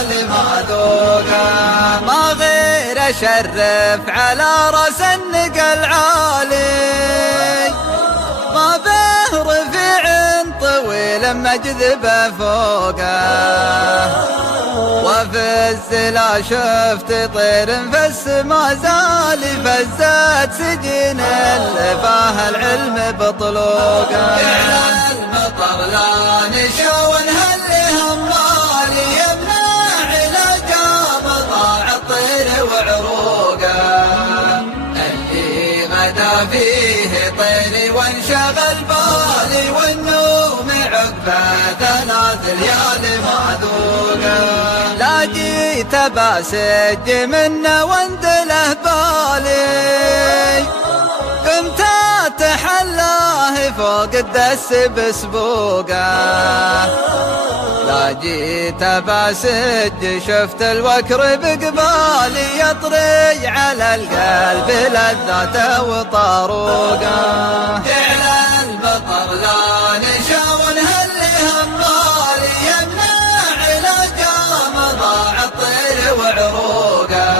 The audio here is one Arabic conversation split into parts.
الليالي معذوقة. ما غير أشرف على رأس النقا العالي، ما به رفيع طويل مجذبه فوقه. وفي الزلا شفت طير في السما زالي، فزت سجين اللي فاه العلم بطلوقه. على المطر لا نشون هل همالي، يمنع علاج مضاع الطير وعروقه. اللي غدا فيه طيري وانشغل بالي، والنوم عقبه 3 ليالي معذوقه. لا جيت باسج منه واندله بالي، قمت اتحلاه فوق الدس بسبوقه. لا جيت باسج شفت الوكر بقبالي، يطري على القلب لذاته وطاروقه. على البطر لا نشاون هل همالي، يمنع علاج مضاع الطير وعروقه.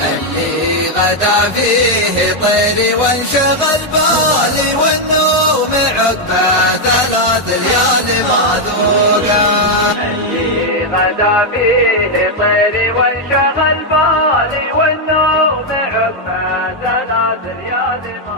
اللي غدا فيه طيري وانشغل بالي، والنوم عقبه 3 ليالي معذوقه. اللي غدا فيه طيري وانشغل بالي، والنوم عقبه 3 ليالي معذوقه.